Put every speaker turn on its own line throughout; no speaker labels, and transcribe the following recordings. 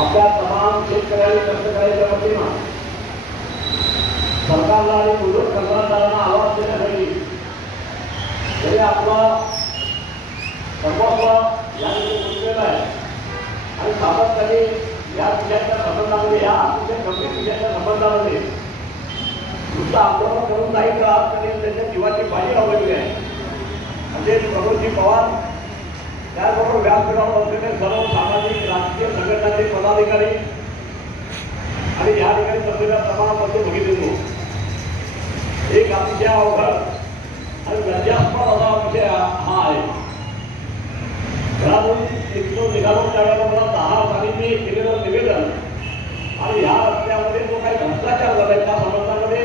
आपल्या तमाम शेतकऱ्यांनी कष्टकऱ्यांच्या वतीनं सरकारला आणि उद्योग कंत्राटदारांना आवाज देण्यासाठी जरी आपला सर्वस्व या ठिकाणी गुंतलेलं आहे. आणि सातत्याने या विषयाच्या संबंधामध्ये या अतिशय गंभीर विषयाच्या संबंधामध्ये नुसतं आंदोलन करून नाही तर आज त्यांनी त्यांच्या जीवाची बाजी लावलेली आहे. म्हणजे प्रभूजी पवार त्याचबरोबर व्यासपीठावर असलेले सर्व सामाजिक राजकीय संघटनांचे पदाधिकारी आणि या ठिकाणी बसलेल्या प्रमाणामध्ये बघितले एक अतिशय अवघड आणि लज्जास्पद असा विषय हा आहे घरातून इथून निघालो त्यावेळेला मला दहा तारीखने केलेलं निवेदन आणि ह्या रस्त्यामध्ये जो काही भ्रष्टाचार झालाय त्या संबंधामध्ये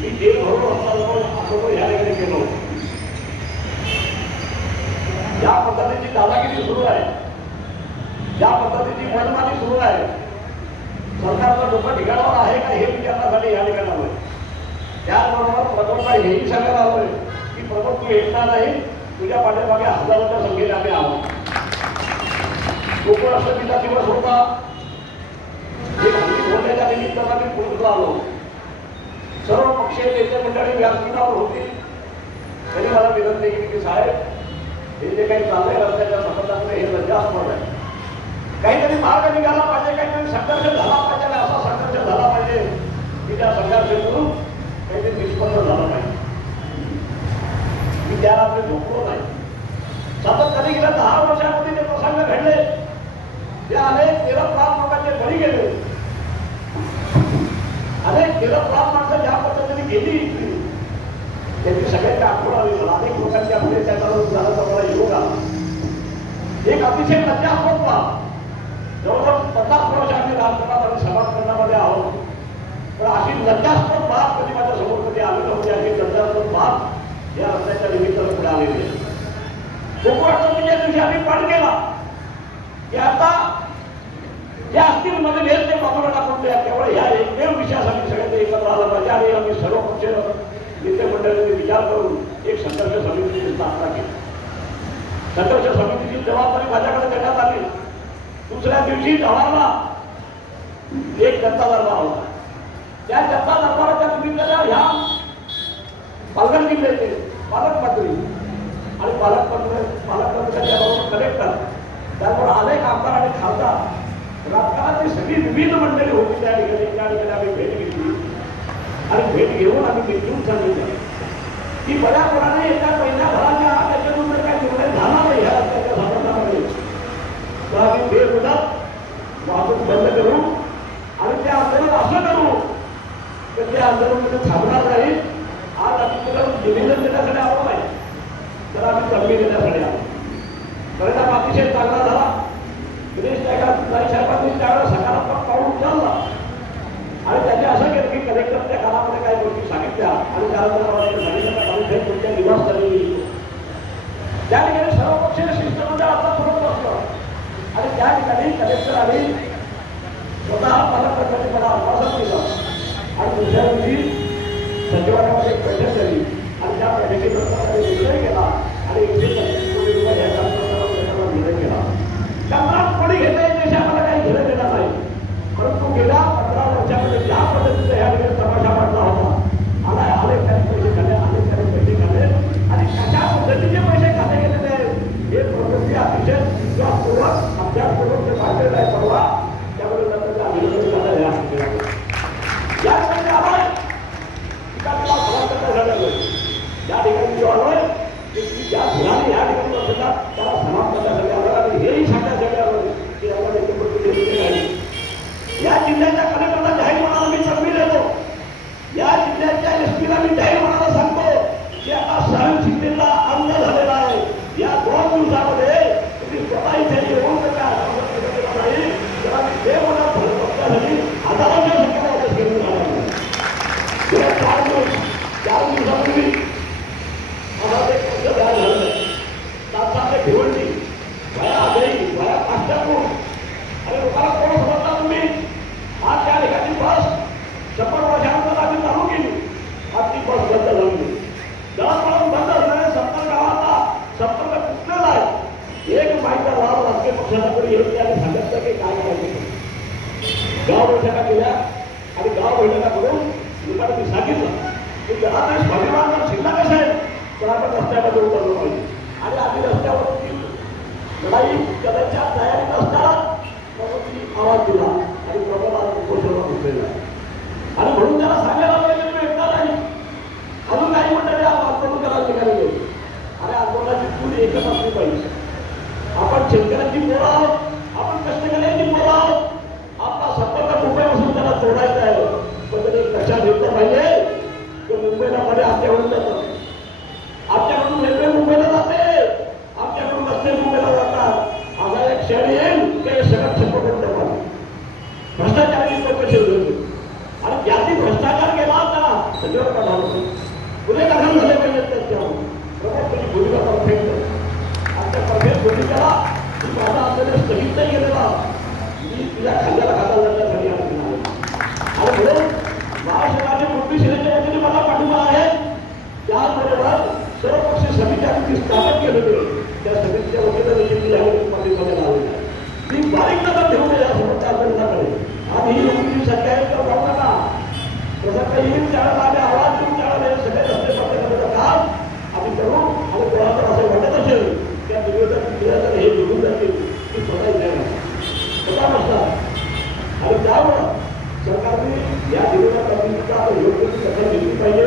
मी जेल भरून असताना आंदोलन ह्या ठिकाणी केलो ज्या पद्धतीची दादागिरी सुरू आहे ज्या पद्धतीची मनमानी आहे. सरकारचं डोकं ठिकाणावर आहे का हे विचारण्यासाठी या ठिकाणी त्याचबरोबर प्रबोधला हेही सांगायला आलोय की प्रबोध तू येणार नाही. तुझ्या पाठीमागे हजारोच्या संख्येने आम्ही आहोत. गोकुळाष्टमीचा दिवस होता. एक हल्ली बोलण्याच्या निमित्तानं आम्ही पुरुषला आलो. सर्व पक्षीय नेते मंडळी व्यासपीठावर होती. त्यांनी मला विनंती केली की साहेब हे जे काही चाललंय रस्त्याच्या संबंधामध्ये हे लज्जास्पद आहे. काहीतरी मार्ग निघाला पाहिजे काहीतरी संघर्ष झाला पाहिजे आणि असा संघर्ष झाला पाहिजे की त्या संघर्षातून काहीतरी निष्पन्न झालं पाहिजे. मी त्या रात्री झोपलो नाही. सातत्याने गेल्या दहा वर्षामध्ये ते प्रसंग घडले. ते अनेक निरप लाख लोकांचे बळी गेले. अनेक निरप लाख माणसं ज्या पद्धतीने गेली त्यांची सगळ्यांची आठवण आली. मला अनेक लोकांच्या पुढे त्याचा झाला तर मला योग आला. एक अतिशय लज्जास्पद बाब. जवळजवळ पन्नास वर्ष आम्ही राजकारणात आणि समाजकारणामध्ये आहोत. पण अशी लज्जास्पद बाब कधी माझ्यासमोर कधी आली नव्हती अशी लज्जास्पद बाब या रस्त्याच्या निमित्तानं पुढे आलेली आहे. गोकुळाष्टमीच्या दिवशी आम्ही पाठ केला. की आता या असतील मध्ये हेच ते बाजूला टाकून द्या. केवळ ह्या एकमेव विषयासाठी सगळ्यांना एकत्र आलं पाहिजे आणि आम्ही सर्व पक्ष नेते मंडळींनी विचार करून एक संघर्ष समितीची स्थापना केली. संघर्ष समितीची जबाबदारी माझ्याकडे देण्यात आली. दुसऱ्या दिवशी जवाहरला एक जनता दरबार होता. त्या जनता दरबाराच्या निमित्ताला ह्या पालघर जिल्ह्याचे पालकमंत्री आणि पालकमंत्री पालकमंत्र्यांच्या बरोबर कलेक्टर त्याबरोबर अनेक आमदार आणि खासदार राजकारणाची सगळी विविध मंडळी होती त्या ठिकाणी. त्या ठिकाणी आम्ही भेट घेतली. आणि भेट घेऊन आम्ही भेटून सांगितलं की बऱ्यापणाने एका महिन्याभरात आत त्याच्यानंतर काही निर्णय झाला नाही ह्या रस्त्याच्या संबंधामध्ये तर फेर होतात वाहतूक बंद करू. आणि ते आंदोलन असं करू तर ते आंदोलन तिथे थांबणार नाही. आज आम्ही तुला निवेदन देण्यासाठी आलो नाही. तर आम्ही कमी देण्यासाठी आलो. परिणाम अतिशय चांगला झाला. दिनेश नाईक साहेबांनी त्यावेळेला सकारात्मक पाऊल उचलला. आणि त्याने असं केलं की कलेक्टरच्या काळामध्ये काही गोष्टी सांगितल्या. आणि त्यानंतर सांगितलं तुमच्या निवासस्थानी त्या ठिकाणी सर्व पक्षीय शिष्टमंडळ आता परत बसलं आणि त्या ठिकाणी कलेक्टर आले स्वतः पालकमंत्र्यांनी मला आश्वासन दिलं. आणि दुसऱ्या दिवशी सचिवालयामध्ये एक बैठक झाली. आणि त्या बैठकीनंतर त्यांनी निर्णय केला आणि एकशे पस्तीस कोटी रुपये या कामगारांना देण्याचा निर्णय केला कंत्राट कोणी घेता येते याची आम्हाला काही घेणं देणार नाही परंतु गेल्या पंधरा वर्षामध्ये ज्या पद्धतीचा या ठिकाणी तमाशा वाढला होता आला अनेक काही पैसे खाल्ले अनेक काही पैसे खाल्ले आणि कशा पद्धतीचे पैसे खाल्ले गेलेले आहेत हे प्रवृत्ती अतिशय विश्वासपूर्वक अभ्यासपूर्वक जे पाहिलेलं आहे परवा त्यामुळे नंतर त्या अभिनंदन झालं या ठिकाणी या ठिकाणी आलोय एका तुला फलांतर झालेलं या ठिकाणी जो आलोय की की ज्या फुलाने या ठिकाणी बसतात त्याला समाप्त करण्यासाठी आलो आणि हेही सांगण्यासाठी आलोय की आपण एकत्र केलेले नाही या जिल्ह्याच्या कलेक्टरला जाहीर म्हणाला मी संधी देतो या जिल्ह्याच्या एस पीला मी जाहीर म्हणाला सांगतो की आता सहनशीलतेचा अंग झालेला आहे या दोन दिवसामध्ये तुम्ही स्वतः इथे येऊन जर का आश्वासन दिलं नाही तर आम्ही पक्षाकडे त्याला सांगितलं की काय करायचं गाव बैठका केल्या आणि गाव बैठका करून लोकांना मी सांगितलं की जरा ते स्वाभिमान शिल्लक आहे तर आपण रस्त्यामध्ये उतरलो पाहिजे. आणि आम्ही रस्त्यावर लढाई करायच्या तयारीत असताना प्रभूंनी आवाज दिला आणि प्रभूला उपोषणाला उठलेला आणि म्हणून त्याला सांगितलं लागले की एकटा नाही अजून काही मंडळी आज आंदोलन करायला निघालेले आहेत. आणि आंदोलनाची पूर्ण एकच असली पाहिजे आपण शेतकऱ्यांची पोरं आहोत आपण कष्टकऱ्यांची पोरं आहोत आपला संपर्क मुंबईपासून त्याला तोडायचा आहे पण त्याने एक लक्षात घेतलं पाहिजे की मुंबईला मध्ये आमच्याकडून जातं आमच्याकडून रेल्वे मुंबईला जाते आमच्याकडून रस्ते मुंबईला जातात असा एक क्षण येईल की हे सगळं छप्पन टाकणार भ्रष्टाचाराची चौकशी होईल आणि ज्यांनी भ्रष्टाचार केला त्याला सगळं गुन्हे दाखल झाले पाहिजेत त्यांच्यावर भूमिका परफेक्ट त्या परफेक्ट भूमिकेला तू माझा असलेलं स्थगित नाही गेलेला मी तुझ्या खांद्याला खाता जाण्यासाठी आणि म्हणून महाराष्ट्राचे पूर्वी सेनेच्या वतीने मला पाठिंबा आहे. त्याचबरोबर सर्व समिती आम्ही स्थापन केलेली. त्या समितीच्या वतीने देखील मी यावेळी पाठिंबा आलेला आहे मी बारीक नजर ठेवून या समोरच्या आंदोलनाकडे आज ही लोकांची संख्या आहे तर जाऊ नका जसं काही येईल त्यावेळेला आम्ही आवाज देऊन त्यावेळेला हे सगळे रस्ते पट्टे करण्याचं काम आम्ही करू आणि कोणाला जर असं वाटत असेल त्या निवेदन निवेदन हे निघून जातील की स्वतः नाही स्वतः नसतात आणि त्यामुळं सरकारने या दिलेल्या तरतुदीचा आता योग्य ती दखल घेतली पाहिजे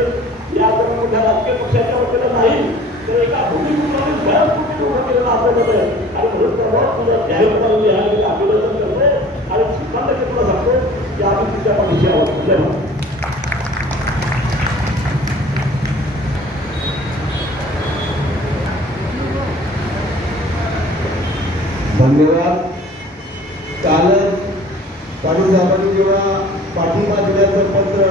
या जर मोठ्या राजकीय पक्षाच्या वतीनं नाही तर एका भूमिपुत्राने स्वयंस्फूर्तीने उभं केलेलं आंदोलन आहे आणि म्हणून त्यामुळे तुझ्या जाहीरपणाने लिहायला मी अभिनंदन करतो आणि श्रीकांत तुला सांगतो की आम्ही तुझ्या पाठीशी आहोत धन्यवाद.
कालच पाटील साहेबांनी जेव्हा पाठिंबा दिल्याचं पत्र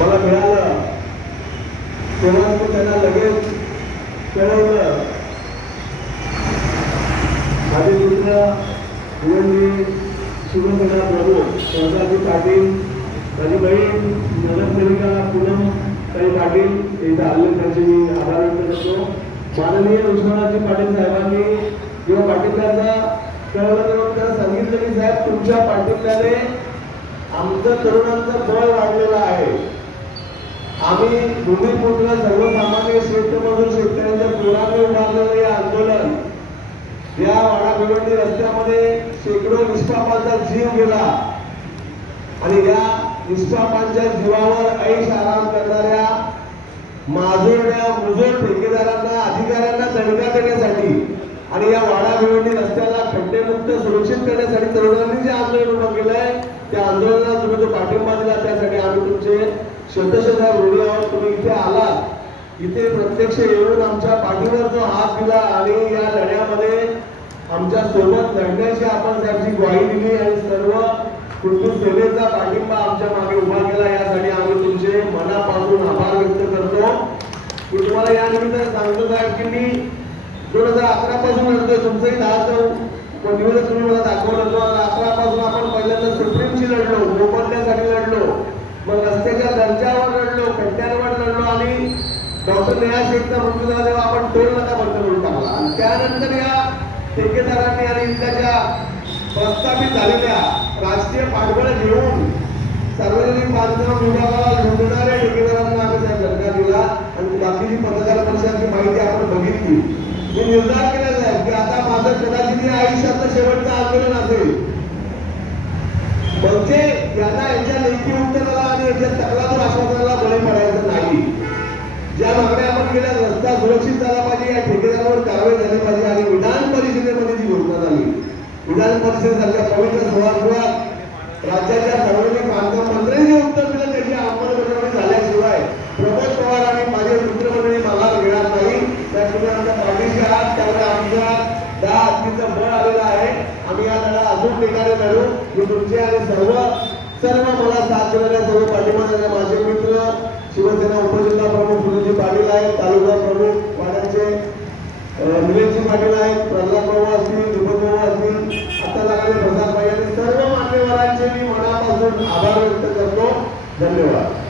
मला मिळालं. तेव्हा मी त्यांना लगेच कळवलं. माझे मित्र शिवनजी शिवसेना प्रभू सरदारजी पाटील माझी बहीण नगरसेविका पूनम ताई पाटील इथं आले मी आभार व्यक्त करतो माननीय विश्वनाथजी पाटील साहेबांनी जेव्हा पाटीलचा कळवलं तेव्हा त्यांना सांगितलं की साहेब तुमच्या पाठिंब्याने आमचं तरुणांचं बळ वाढलेलं आहे आम्ही भूमिपुत्र सर्वसामान्य शेतमजूर शेतकऱ्यांच्या पोराने उभारलेलं हे आंदोलन वाडा रस्त्यामध्ये शेकडो निष्पापांचा जीव गेला. आणि या निष्पापांच्या जीवावर ऐश आराम करणाऱ्या माजोरड्या मुजोर ठेकेदारांना अधिकाऱ्यांना दणका देण्यासाठी आणि या वाडा भिवंडी रस्त्याला खड्डेमुक्त सुरक्षित करण्यासाठी तरुणांनी जे आंदोलन उभं केलंय त्या आंदोलनाला तुम्ही जो पाठिंबा दिला त्यासाठी आम्ही तुमचे शतशः ऋणी आहोत. तुम्ही इथे आलात. इथे प्रत्यक्ष येऊन आमच्या पाठीवर जो हात दिला आणि या लढ्यामध्ये आमच्यासोबत लढण्याची आपण त्यांची ग्वाही दिली आणि सर्व कुटुंब सेनेचा पाठिंबा आमच्या मागे उभा केला यासाठी आम्ही तुमचे मनापासून आभार व्यक्त करतो. मी तुम्हाला या निमित्ताने सांगतो साहेब की मी दोन हजार अकरा पासून लढतोय. तुमचंही दहाचं निवेदन तुम्ही मला दाखवलं होतं. अकरा पासून आपण पहिल्यांदा सुप्रीमची लढलो मोबदल्यासाठी लढलो. मग रस्त्याच्या दर्जावर लढलो खड्ड्यांवर लढलो आणि डॉक्टर नेहा शेखचा मृत्यू झाला तेव्हा आपण टोल नका बंद करून टाकला. आणि त्यानंतर या ठेकेदारांनी आणि इथल्या प्रस्थापित झालेल्या राष्ट्रीय पाठबळ घेऊन सार्वजनिक बांधकाम विभागाला लुटणाऱ्या ठेकेदारांना आम्ही त्या दर्जा दिला आणि बाकीची पत्रकार परिषदाची माहिती आपण बघितली. मी निर्धार केलेला आहे की आता माझं कदाचित हे आयुष्यातलं शेवटचं आंदोलन असेल. म्हणजे यांना याच्या लेखी उत्तराला आणि याच्या तक्रार आश्वासनाला बळी पडायचं नाही. ज्या मागण्या आपण केल्या रस्ता सुरक्षित झाला पाहिजे या ठेकेदारावर कारवाई झाली पाहिजे आणि विधान विधान परिषद सारख्या पवित्र सभागृहात राज्याच्या सार्वजनिक बांधकाम मंत्र्यांनी उत्तर दिलं त्याची अंमलबजावणी झाल्याशिवाय प्रमोद पवार आणि माझे मित्रमंडळी माघार घेणार नाही. त्यासाठी आमच्या पाठीशी आहात त्यामुळे आमच्या दहा हत्तीचं बळ आलेलं आहे. आम्ही या लढा अजून ठिकाणी लढू मी तुमचे आणि सर्व सर्व मला साथ दिलेल्या सर्व पाठिंबा माझे मित्र शिवसेना उपजिल्हा प्रमुख सुनीलजी पाटील आहेत तालुका प्रमुख वाड्याचे निलेशजी पाटील आहेत प्रल्हाद प्रभू असतील आपण आभार व्यक्त करतो. धन्यवाद.